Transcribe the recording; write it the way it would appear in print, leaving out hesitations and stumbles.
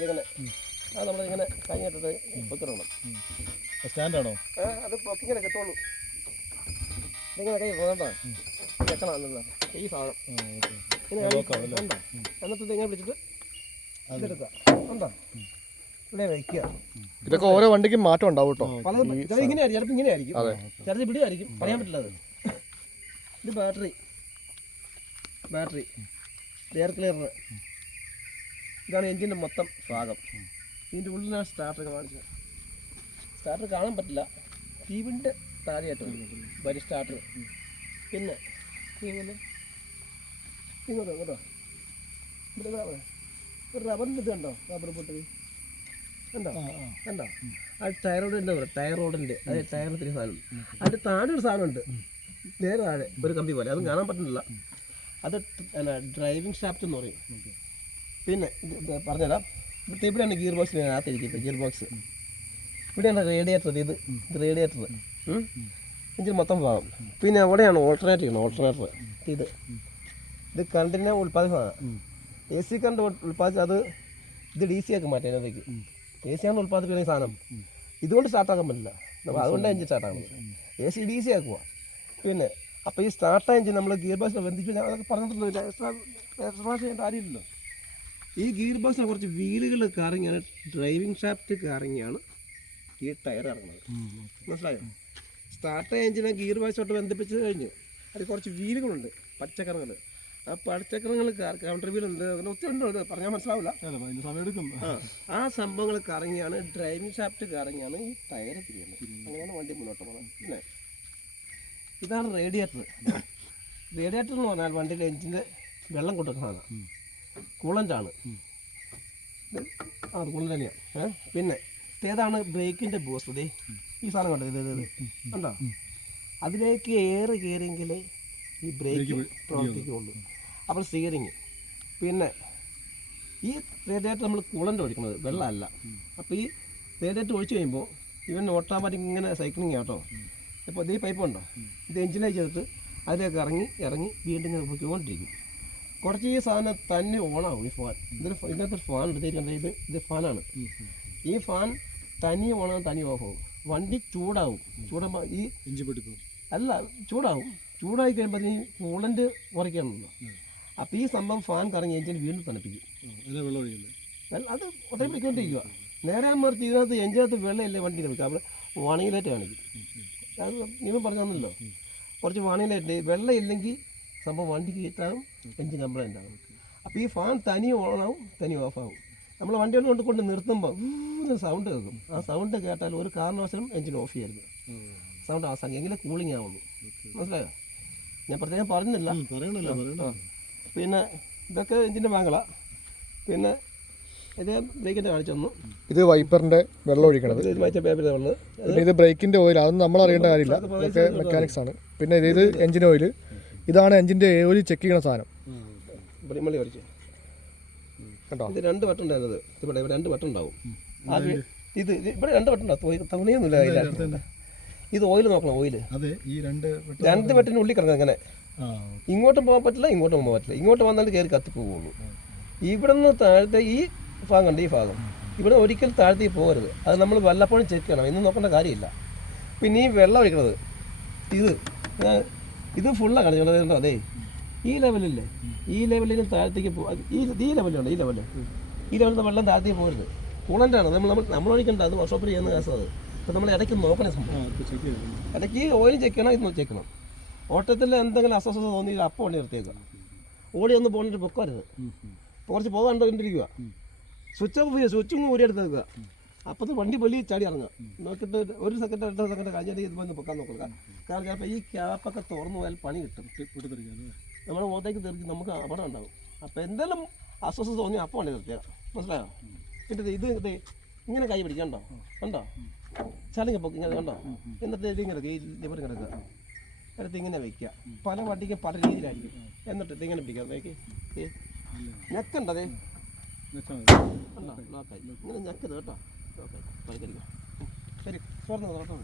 ഇങ്ങനെ നമ്മളിങ്ങനെ കഴിഞ്ഞിട്ടിട്ട് പൊക്കിടണം. സ്റ്റാൻഡാണോ? അത് പൊക്കിങ്ങനെ കെട്ടുള്ളൂ. ഇതിങ്ങനെ കൈ പോകണ്ടോ കെട്ടണം. ഈ സാധനം എന്നിട്ട് ഇങ്ങനെ പിടിച്ചിട്ട് ഇതെടുക്കുക. ഉണ്ടോ ഇവിടെ വയ്ക്കുക. ഇതൊക്കെ ഓരോ വണ്ടിക്കും മാറ്റം ഉണ്ടാവും കേട്ടോ. പലതും ചിലപ്പോൾ ഇങ്ങനെ ആയിരിക്കും, ചിലപ്പോൾ ഇങ്ങനെ ആയിരിക്കും, ചിലത് പിടിയായിരിക്കും, പറയാൻ പറ്റില്ല. അത് ഇത് ബാറ്ററി എയർ ക്ലിയർ. ഇതാണ് എൻജിൻ്റെ മൊത്തം ഭാഗം. ഇതിൻ്റെ ഉള്ളിലാണ് സ്റ്റാർട്ടർ കാണിച്ചത്. സ്റ്റാർട്ടർ കാണാൻ പറ്റില്ല, ട്യൂബിൻ്റെ താഴെയായിട്ട് വരി സ്റ്റാർട്ടർ. പിന്നെ ഇങ്ങനെ ഇങ്ങോട്ടോ കേട്ടോ, ഇവിടെ ഒരു റബ്ബറിൻ്റെ ഇത് കണ്ടോ, റബ്ബർ പൊട്ടി കണ്ടോ കണ്ടോ. അത് ടയറോഡിൻ്റെ പറയും, ടയറോഡിൻ്റെ അത് ടയറിന് തിരി സാധനം. അതിൻ്റെ താഴെ ഒരു സാധനമുണ്ട്, നേരെ താഴെ ഒരു കമ്പി പോലെ, അതും കാണാൻ പറ്റുന്നില്ല. അത് ഡ്രൈവിംഗ് ഷാഫ്റ്റ് എന്ന് പറയും. പിന്നെ പറഞ്ഞുതരാം, ഇവിടെയാണ് ഗിയർ ബോക്സിനകത്തിരിക്കുന്നത്. ഗിയർ ബോക്സ് ഇവിടെയാണ് റേഡിയേറ്റർ. ഇത് റേഡിയേറ്റർ എഞ്ചിൻ മൊത്തം ഭാഗം. പിന്നെ അവിടെയാണ് ഓൾട്ടർനേറ്റർ. ഇത് കറണ്ടിനെ ഉൽപ്പാദിക്കുന്നതാണ്. എ സി കറണ്ട് ഉൽപ്പാദിച്ച് അത് ഇത് ഡി സി ആക്കി മാറ്റാൻ. അതിലേക്ക് എ സി ആണ് ഉൽപ്പാദിപ്പിക്കുന്ന ഈ സാധനം. ഇതുകൊണ്ട് സ്റ്റാർട്ടാക്കാൻ പറ്റില്ല, അതുകൊണ്ട് എഞ്ചിൻ സ്റ്റാർട്ടാക്കുന്നത്. എ സി ഡി സി ആക്കുക. പിന്നെ അപ്പോൾ ഈ സ്റ്റാർട്ടായ എഞ്ചിൻ നമ്മൾ ഗിയർ ബോക്സിനെ ബന്ധിച്ച് അതൊക്കെ പറഞ്ഞിട്ടുള്ളൂ, എക്സ്ട്രാ ചെയ്യേണ്ട കാര്യമില്ലല്ലോ. ഈ ഗിയർ ബോക്സിനെ കുറച്ച് വീലുകൾ കറങ്ങിയാണ്, ഡ്രൈവിംഗ് ഷാഫ്റ്റ് കറങ്ങിയാണ് ഈ ടയർ ഇറങ്ങുന്നത്. മനസ്സിലായോ? സ്റ്റാർട്ട് എഞ്ചിനെ ഗിയർ ബോക്സോട്ട് ബന്ധിപ്പിച്ച് കഴിഞ്ഞ് അത് കുറച്ച് വീലുകളുണ്ട്, പച്ചക്കറങ്ങൾ. ആ പച്ചക്കറങ്ങൾ കൗണ്ടർ വീലുണ്ട്, അങ്ങനെ ഒത്തിരി ഉണ്ട്, പറഞ്ഞാൽ മനസ്സിലാവില്ല, സമയമെടുക്കും. ആ സംഭവങ്ങൾ കറങ്ങിയാണ്, ഡ്രൈവിംഗ് ഷാഫ്റ്റ് കറങ്ങിയാണ് ഈ ടയർ തിരിയുന്നത്. അങ്ങനെയാണ് വണ്ടി മുന്നോട്ട് പോകുന്നത്. പിന്നെ ഇതാണ് റേഡിയേറ്റർ. റേഡിയേറ്റർ എന്ന് പറഞ്ഞാൽ വണ്ടിയുടെ എഞ്ചിൻ്റെ വെള്ളം കൊണ്ടുവരുന്നതാണ്, കൂളൻ്റാണ്. അത് കൂളൻ്റ് തന്നെയാണ്. പിന്നെ ഏതാണ് ബ്രേക്കിൻ്റെ ബൂസ്റ്റ്. ഈ സാധനം കണ്ടോ, ഇത് കണ്ടോ, അതിലേക്ക് എയർ കയറിയെങ്കിലേ ഈ ബ്രേക്ക് പ്രവർത്തിക്കുള്ളൂ. അപ്പോൾ സ്റ്റിയറിങ്. പിന്നെ ഈ റേഡിയേറ്റർ നമ്മൾ കൂളൻ്റ് ഒഴിക്കുന്നത്, വെള്ളമല്ല. അപ്പോൾ ഈ റേഡിയേറ്റർ ഒഴിച്ച് കഴിയുമ്പോൾ ഇവൻ ഓട്ടോമാറ്റിക് ഇങ്ങനെ സൈക്ലിങ് കേട്ടോ. ഇപ്പോൾ ഈ പൈപ്പ് ഉണ്ടോ, ഇത് എഞ്ചിനേക്ക് ചെയ്തിട്ട് അതിലേക്ക് ഇറങ്ങി വീണ്ടും ഇങ്ങനെ ഉപയോഗിച്ചുകൊണ്ടിരിക്കും. കുറച്ച് ഈ സാധനം തന്നെ ഓണാവും. ഈ ഫാൻ ഇതിനകത്ത് ഫാൻ എടുത്തിരിക്കുന്നത്, ഇത് ഫാനാണ്. ഈ ഫാൻ തനി ഓണാവും, തനി ഓഫാവും. വണ്ടി ചൂടാവും. ചൂടുമ്പോൾ ഈ അല്ല ചൂടാവും. ചൂടായി കഴിയുമ്പോൾ ഈ കൂളൻ്റ് കുറയ്ക്കാണല്ലോ. അപ്പോൾ ഈ സംഭവം ഫാൻ കറങ്ങി എഞ്ചിൻ വീണ്ടും തണുപ്പിക്കും. അത് ഒട്ടേ പിടിക്കൊണ്ടിരിക്കുക. നേരെ മറിച്ച് ഇതിനകത്ത് എഞ്ചിനകത്ത് വെള്ളമില്ലേ വണ്ടി തണുപ്പിക്കുക. അവിടെ വാണിംഗ് ലൈറ്റ് കാണിക്കും. അത് നിങ്ങൾ പറഞ്ഞു തന്നല്ലോ, കുറച്ച് വാണിംഗ് ലൈറ്റ്. വെള്ളം ഇല്ലെങ്കിൽ സംഭവം വണ്ടി കയറ്റാവും, എഞ്ചിൻ കംപ്ലൈൻ്റ് ആകും. അപ്പോൾ ഈ ഫാൻ തനി ഓണാവും, തനി ഓഫാവും. നമ്മൾ വണ്ടികൾ കൊണ്ട് നിർത്തുമ്പോൾ സൗണ്ട് കേൾക്കും. ആ സൗണ്ട് കേട്ടാൽ ഒരു കാരണവശാലും എഞ്ചിൻ ഓഫ് ചെയ്യരുത്. സൗണ്ട് അവസാനം എങ്കിലും കൂളിംഗ് ആവുള്ളൂ. മനസ്സിലായോ? ഞാൻ പ്രത്യേകം പറഞ്ഞില്ല. പിന്നെ ഇതൊക്കെ എഞ്ചിൻ്റെ ഭാഗങ്ങളാണ്. പിന്നെ ഇത് ബ്രേക്കിൻ്റെ കാണിച്ചു തന്നു. ഇത് വൈപ്പറിൻ്റെ വെള്ളം ഒഴിക്കണത്, ഇത് ബ്രേക്കിൻ്റെ ഓയിൽ. അതൊന്നും നമ്മൾ അറിയേണ്ട കാര്യമില്ല, ഇതൊക്കെ മെക്കാനിക്സ് ആണ്. പിന്നെ ഇത് എഞ്ചിൻ ഓയിൽ. ഇതാണ് എഞ്ചിൻ്റെ ഓയിൽ ചെക്ക് ചെയ്യുന്ന സാധനം. കേട്ടോ, ഇത് 2 വട്ടം ഉണ്ടായിരുന്നത്. ഇവിടെ 2 വട്ടം ഉണ്ടാവും. ഇത് ഇവിടെ 2 വട്ടം ഉണ്ടാവും. തോന്നിയൊന്നുമില്ല. ഇത് ഓയിൽ നോക്കണം. ഓയിൽ 2 വട്ടിന് ഉള്ളിൽ കിടക്കുന്നത്. അങ്ങനെ ഇങ്ങോട്ടും പോകാൻ പറ്റില്ല, ഇങ്ങോട്ടും പോകാൻ പറ്റില്ല. ഇങ്ങോട്ട് വന്നാൽ കയറി കത്തിപ്പോവുള്ളൂ. ഇവിടെ നിന്ന് താഴത്തെ ഈ ഭാഗം ഉണ്ട്, ഈ ഭാഗം ഇവിടെ ഒരിക്കലും താഴത്തേക്ക് പോകരുത്. അത് നമ്മൾ വല്ലപ്പോഴും ചെക്ക് ചെയ്യണം, ഇന്ന് നോക്കേണ്ട കാര്യമില്ല. പിന്നെ ഈ വെള്ളം ഒഴിക്കണത് ഇത് ഫുള്ളാണ് കാണിക്കുന്നത്. അതെ, ഈ ലെവലില്ലേ, ഈ ലെവലിന് താഴത്തേക്ക് ഈ ലെവലുണ്ട്. ഈ ലെവലിൽ വെള്ളം താഴത്തേക്ക് പോകരുത്. കൂളൻ്റാണ് നമ്മൾ ഒഴിക്കേണ്ട. അത് വർക്ക്ഷോപ്പിൽ ചെയ്യുന്ന കേസ്. അത് അപ്പോൾ നമ്മൾ ഇടയ്ക്ക് നോക്കണേ സംഭവം. ഇടയ്ക്ക് ഓയിൽ ചെക്ക് ചെയ്യണം, ഇത് ചെക്ക് ചെയ്യണം. ഓട്ടത്തിൽ എന്തെങ്കിലും അസ്വസ്ഥത തോന്നി അപ്പം വണ്ടി നിർത്തിയേക്കുക. ഓടി ഒന്ന് പോകേണ്ടിട്ട് പൊക്കരുത്. കുറച്ച് പോകാണ്ടിരിക്കുക. സ്വിച്ചും ഊരിയെടുത്ത് വെക്കുക. അപ്പോൾ വണ്ടി വലിയ ചാടി ഇറങ്ങുക. നോക്കിയിട്ട് 1 സെക്കൻഡ് 2 സെക്കൻഡ് കഴിഞ്ഞാൽ ഇത് വന്ന് പൊക്കാൻ നോക്കുക. കാരണം ചിലപ്പോൾ ഈ ക്യാപ്പൊക്കെ തുറന്നു പോയാൽ പണി കിട്ടും. നമ്മുടെ മുഖത്തേക്ക് തെറിച്ച് നമുക്ക് അപകടം ഉണ്ടാകും. അപ്പോൾ എന്തെങ്കിലും അസ്വസ്ഥത തോന്നി അപ്പം വണ്ടി നിർത്തിയേക്കാം. മനസ്സിലായോ? എന്നിട്ട് ഇത് ഇങ്ങനെ കൈ പിടിക്കണ്ടോ, കണ്ടോ, ചലങ്ങി പൊക്കി ഇങ്ങനെ കണ്ടോ. എന്നിട്ട് ഇതിങ്ങനെ ഈ ലിവർ കിടക്കുക. എന്നിട്ട് ഇങ്ങനെ വയ്ക്കുക. പല വണ്ടിക്കും പല രീതിയിലായിരിക്കും. എന്നിട്ട് ഇതിങ്ങനെ പിടിക്കാം. ഞെക്കണ്ടതേ കണ്ടോ, ലോക്കായി. ഇങ്ങനെ ഞെക്കത് കേട്ടോ. ലോക്കായി പരിഹരിക്കാം. ശരി, തുറന്നു.